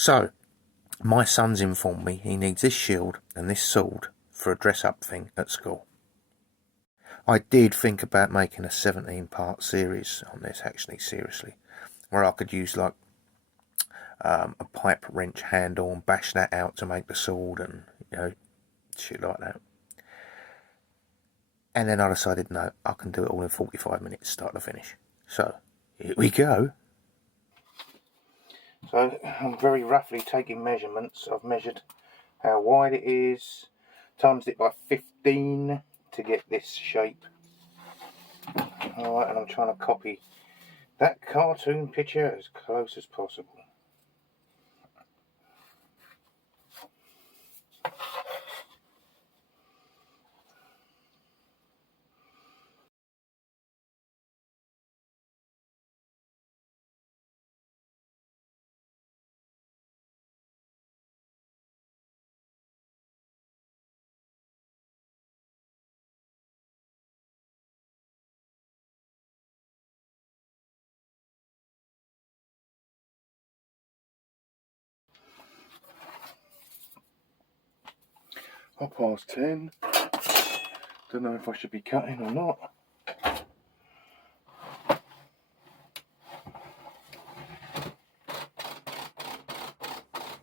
So, my son's informed me he needs this shield and this sword for a dress-up thing at school. I did think about making a 17-part series on this, actually, seriously, where I could use like a pipe wrench handle and bash that out to make the sword and, you know, shit like that. And then I decided, no, I can do it all in 45 minutes, start to finish. So, here we go. So, I'm very roughly taking measurements. I've measured how wide it is, times it by 15 to get this shape. Alright, and I'm trying to copy that cartoon picture as close as possible. Past 10. Don't know if I should be cutting or not.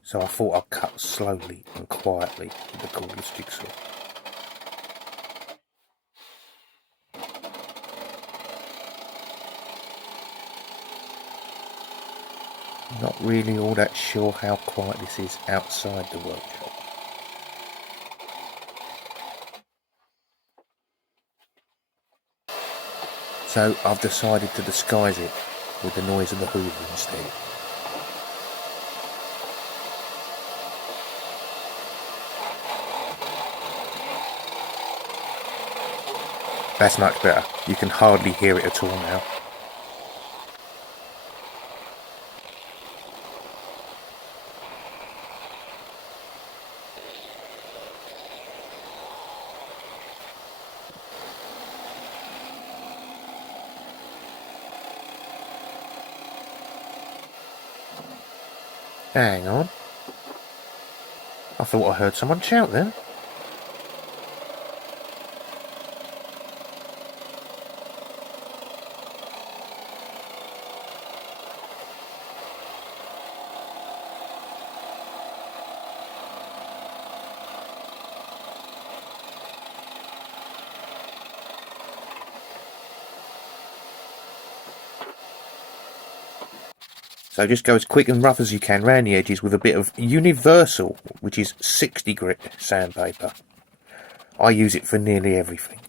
So I thought I'd cut slowly and quietly with the cordless jigsaw. Not really all that sure how quiet this is outside the workshop. So I've decided to disguise it with the noise of the Hoover instead. That's much better. You can hardly hear it at all now. Hang on. I thought I heard someone shout then. So just go as quick and rough as you can round the edges with a bit of Universal, which is 60 grit sandpaper. I use it for nearly everything.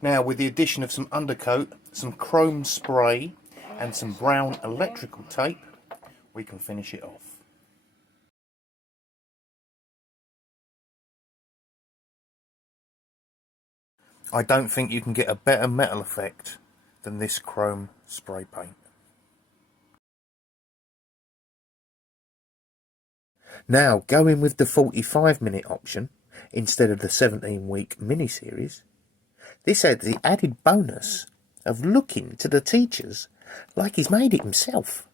Now, with the addition of some undercoat, some chrome spray and some brown electrical tape, we can finish it off. I don't think you can get a better metal effect than this chrome spray paint. Now, going with the 45-minute option instead of the 17-week mini-series, this adds the added bonus of looking to the teachers like he's made it himself.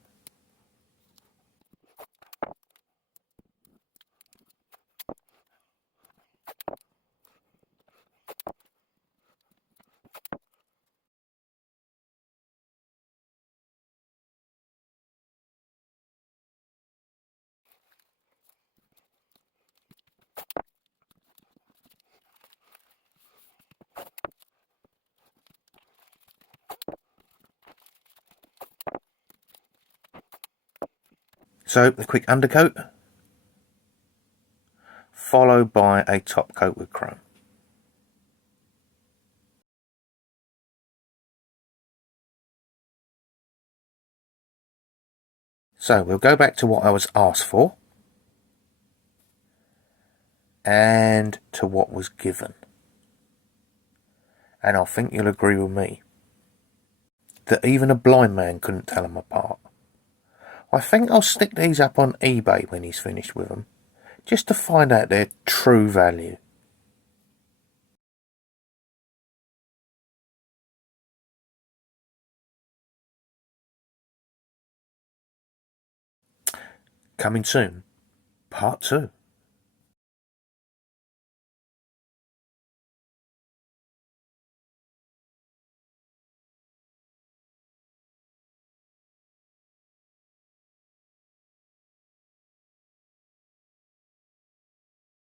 So a quick undercoat, followed by a top coat with chrome. So we'll go back to what I was asked for and to what was given. And I think you'll agree with me that even a blind man couldn't tell them apart. I think I'll stick these up on eBay when he's finished with them, just to find out their true value. Coming soon, part 2.